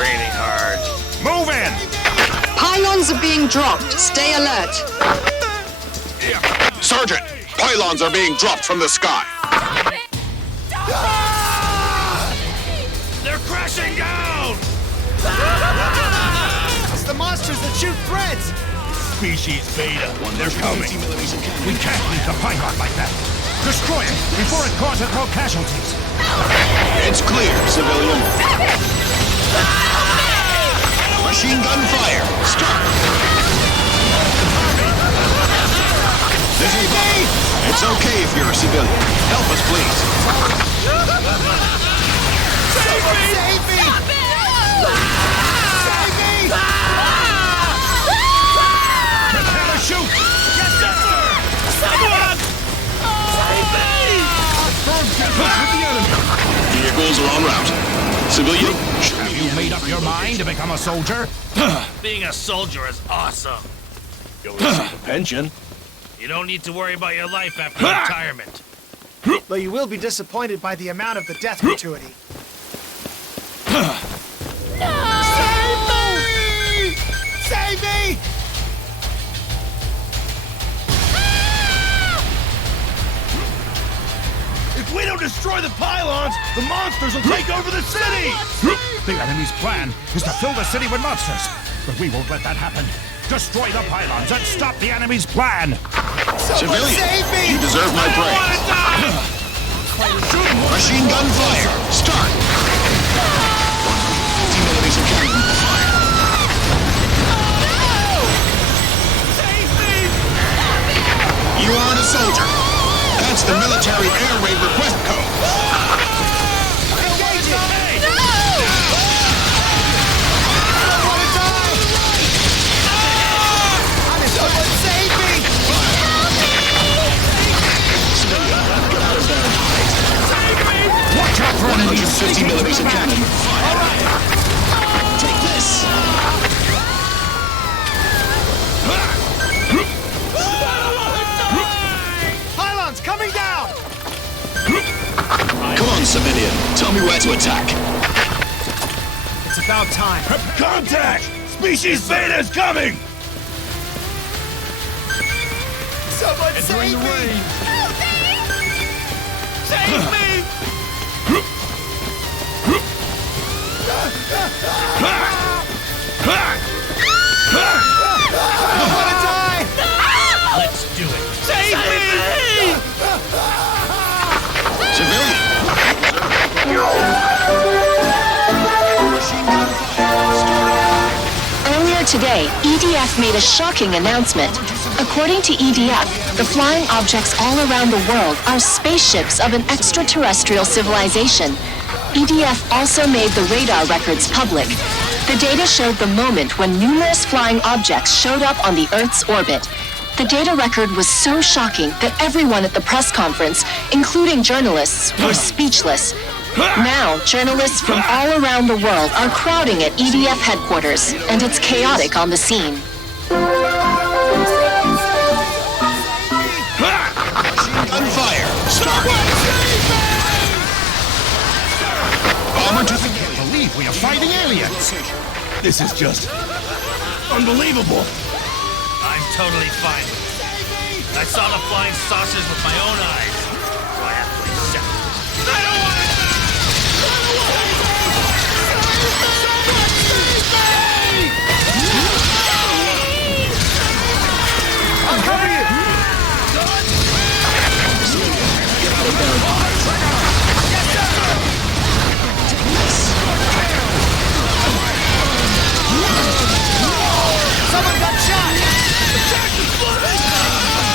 raining hard. Move in! Pylons are being dropped. Stay alert. Sergeant, pylons are being dropped from the sky. They're crashing down! It's the monsters that shoot threads! Species Beta, they're coming. We can't leave the pylon like that. Destroy it before it causes more casualties. It's clear, civilian. Machine gun fire. Start. This is me. It's okay if you're a civilian. Help us, please. Save me! Save me! Save me! Prepare to shoot! Yes, sir! Someone! Save me! Vehicles are en route. Civilian, Have you made up your mind to become a soldier? Being a soldier is awesome. you'll receive a pension. You don't need to worry about your life after retirement. Though you will be disappointed by the amount of the death gratuity. Save me! Save me! If we don't destroy the pylons, the monsters will take over the city! The enemy's plan is to fill the city with monsters. But we won't let that happen. Destroy the pylons and stop the enemy's plan. Someone Civilian, save me! you deserve my praise. Machine gun fire. Start. 150 millimeters of cannon fire. Save me! You aren't a soldier. That's the military air raid request code. Engage it! Someone save me! Get out of there. Watch out for enemies. 150 millimeters of cannon fire. Take this. Pylons coming down! Come on, civilian. Tell me where to attack. It's about time. Contact! Species Beta is coming! Someone save me! Save me! I want to die! Let's do it! Save me! Civilian. Machine gun fire. Start. Earlier today, EDF made a shocking announcement. According to EDF, the flying objects all around the world are spaceships of an extraterrestrial civilization. EDF also made the radar records public. The data showed the moment when numerous flying objects showed up on the Earth's orbit. The data record was so shocking that everyone at the press conference, including journalists, were speechless. Now, journalists from all around the world are crowding at EDF headquarters, and it's chaotic on the scene. Gunfire. Start. Bomber to the I can't believe we are fighting aliens. This is just unbelievable. I'm totally fine with it. I saw the flying saucers with my own eyes, so I have to accept it. I don't want to die! I'll cover you! Get out of there. Someone got shot!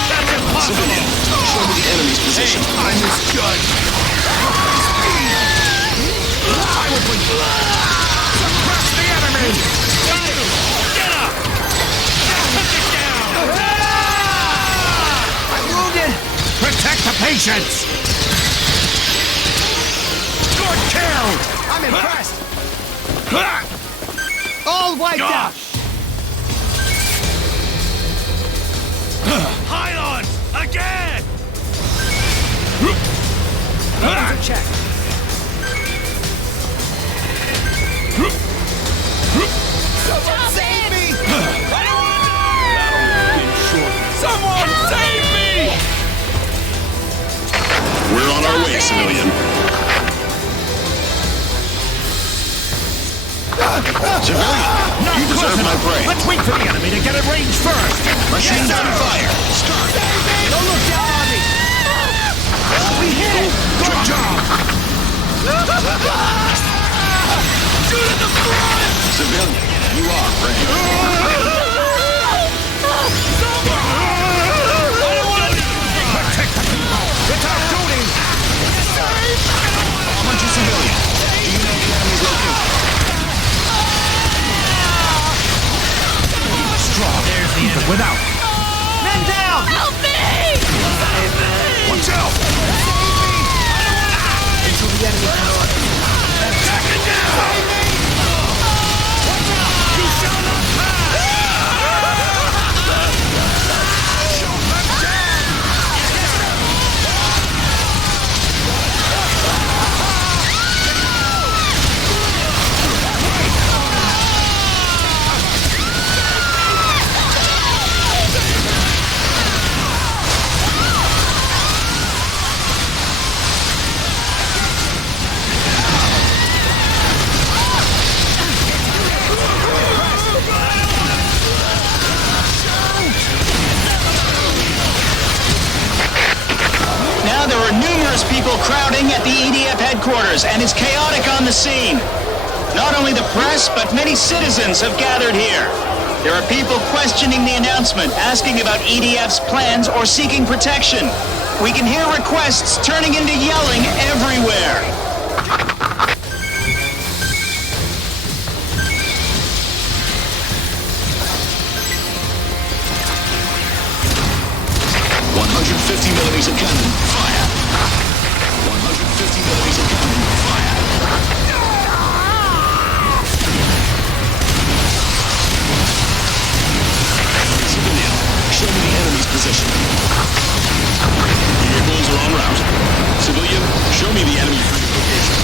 That's impossible! Civilian, show me the enemy's position. I misjudged! I will suppress the enemy! Get up! Put it down! I'm wounded! Protect the patients. Good kill! I'm impressed! All wiped out! Gosh! Pylons! Again! Weapons are checked. Someone save me! Someone save me! We're on our way, civilian. Civilian, you deserve my praise. Let's wait for the enemy to get in range first. Machine gun fire. Start. Don't look down on me! We hit it. Good job. Shoot at the front! Civilian, you are brave. Protect the people. It's our duty. Punch a civilian. Do you know the enemy's location? Strong. There's the Even enemy. without. Men down! Help me! Watch out. Until the enemy comes. Now there are numerous people crowding at the EDF headquarters, and it's chaotic on the scene. Not only the press, but many citizens have gathered here. There are people questioning the announcement, asking about EDF's plans, or seeking protection. We can hear requests turning into yelling everywhere. Millimeters of cannon, fire! 150 millimeters of cannon, fire! Civilian, show me the enemy's position. Vehicles are en route. Civilian, show me the enemy's location.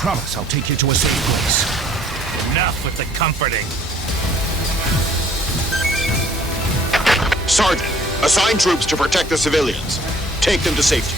Promise I'll take you to a safe place. Enough with the comforting. Sergeant, assign troops to protect the civilians. Take them to safety.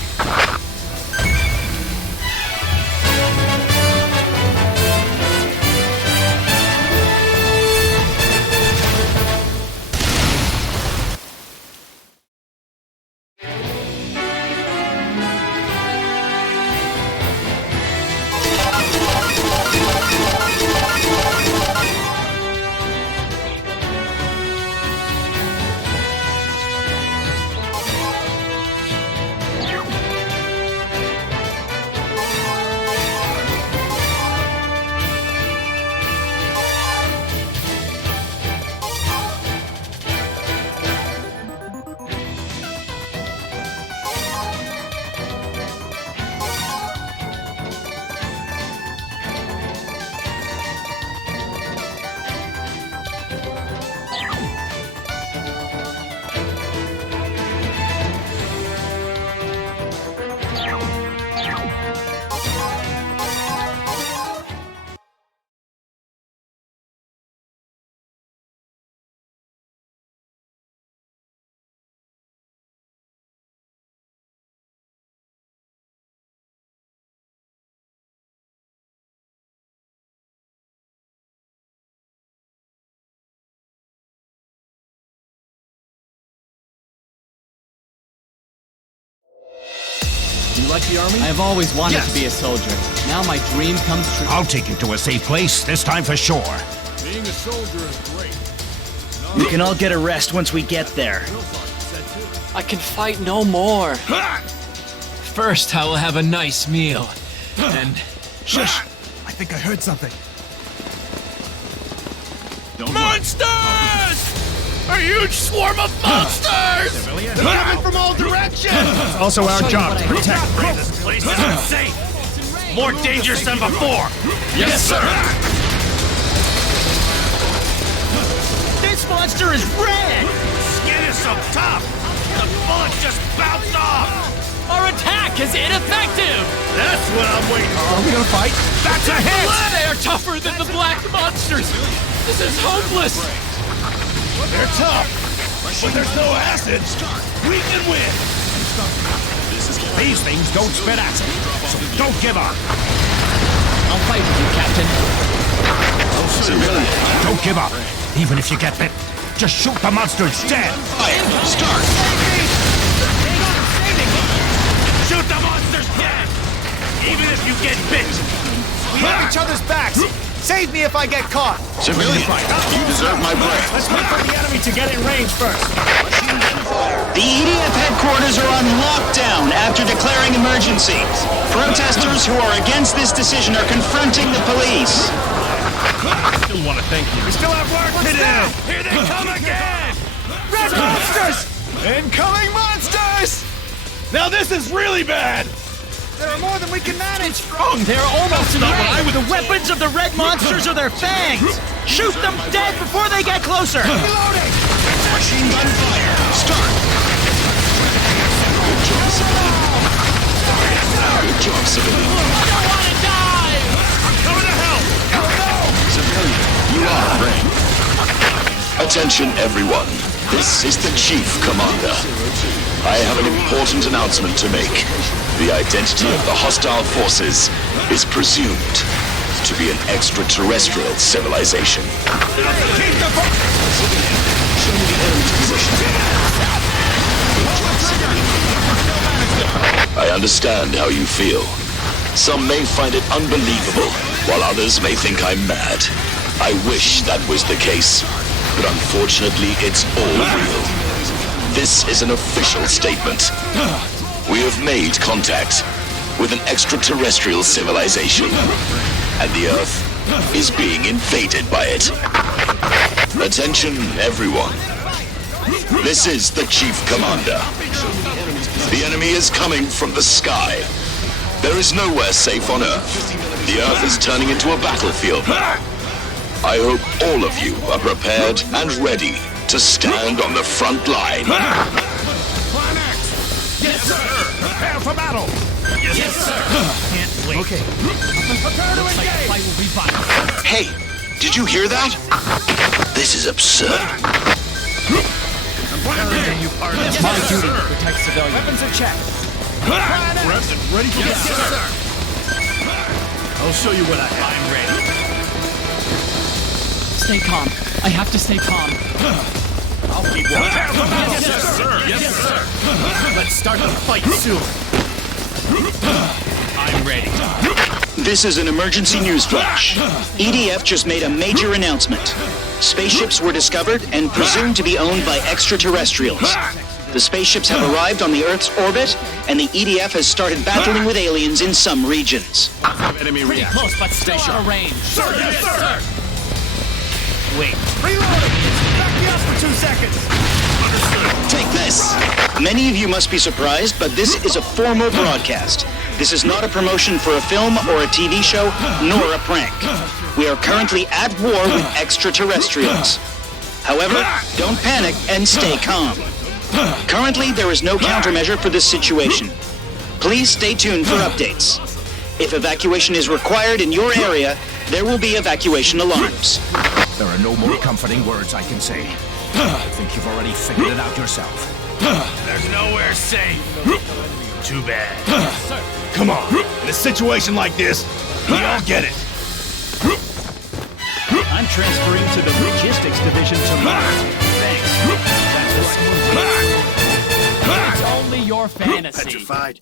You like the army? I've always wanted to be a soldier. Now my dream comes true. I'll take you to a safe place, this time for sure. Being a soldier is great. It's not We can all get a rest once we get there. I can fight no more. First, I will have a nice meal. And... Shush! I think I heard something. Monsters! A huge swarm of monsters! Civilian. Coming from all directions! It's also our job to protect. This place is unsafe! More dangerous than before! Yes, sir! This monster is red! Skin is so tough! The bullets just bounced off! our attack is ineffective! That's what I'm waiting for! Are we gonna fight? That's a hit! They are tougher than the black monsters! This is hopeless! They're tough, but there's no acid. We can win. These things don't spit acid, so don't give up. I'll fight with you, Captain. Don't give up, even if you get bit. Just shoot the monsters dead. Fire! Start! Shoot the monsters dead, even if you get bit. We have each other's backs. Save me if I get caught. Civilian, you deserve my breath. Let's wait for the enemy to get in range first. The EDF headquarters are on lockdown after declaring emergency. Protesters who are against this decision are confronting the police. I still want to thank you. We still have work to do. Here they come again. Red monsters! Incoming monsters! Now this is really bad. There are more than we can manage. They're almost in range. The weapons of the red monsters are their fangs. Shoot them dead before they get closer. Reloading! Machine gun fire! Start! Good job, civilian. Good job, civilian. I want to die! I'm coming to help. Civilian, you are in range. Attention, everyone. This is the Chief Commander. I have an important announcement to make. The identity of the hostile forces is presumed to be an extraterrestrial civilization. Keep the Show me the enemy's position. I understand how you feel. Some may find it unbelievable, while others may think I'm mad. I wish that was the case, but unfortunately it's all real. This is an official statement. We have made contact with an extraterrestrial civilization, and the Earth is being invaded by it. Attention, everyone. This is the Chief Commander. The enemy is coming from the sky. There is nowhere safe on Earth. The Earth is turning into a battlefield. I hope all of you are prepared and ready to stand on the front line. Yes, sir! Prepare for battle! Yes, sir. Can't wait. Okay. Prepare to engage! Fight will be violent. Hey, did you hear that? This is absurd. It's my duty to protect civilians. Weapons are checked. Ready for yes, sir. I'll show you what I'm ready. Stay calm. I have to stay calm. I'll keep watching. Yes, sir. Yes, sir. Let's start the fight soon. I'm ready. This is an emergency news flash. EDF just made a major announcement. Spaceships were discovered and presumed to be owned by extraterrestrials. The spaceships have arrived on the Earth's orbit, and the EDF has started battling with aliens in some regions. Enemy Pretty reaction. close, but still out of range. Sir, yes, sir. Wait. Reloading! Back me up for 2 seconds! Take this! Many of you must be surprised, but this is a formal broadcast. This is not a promotion for a film or a TV show, nor a prank. We are currently at war with extraterrestrials. However, don't panic and stay calm. Currently, there is no countermeasure for this situation. Please stay tuned for updates. If evacuation is required in your area, there will be evacuation alarms. There are no more comforting words I can say. I think you've already figured it out yourself. There's nowhere safe. Too bad. Come on. In a situation like this, we all get it. I'm transferring to the logistics division tomorrow. Thanks. That's a smooth. It's only your fantasy. Petrified.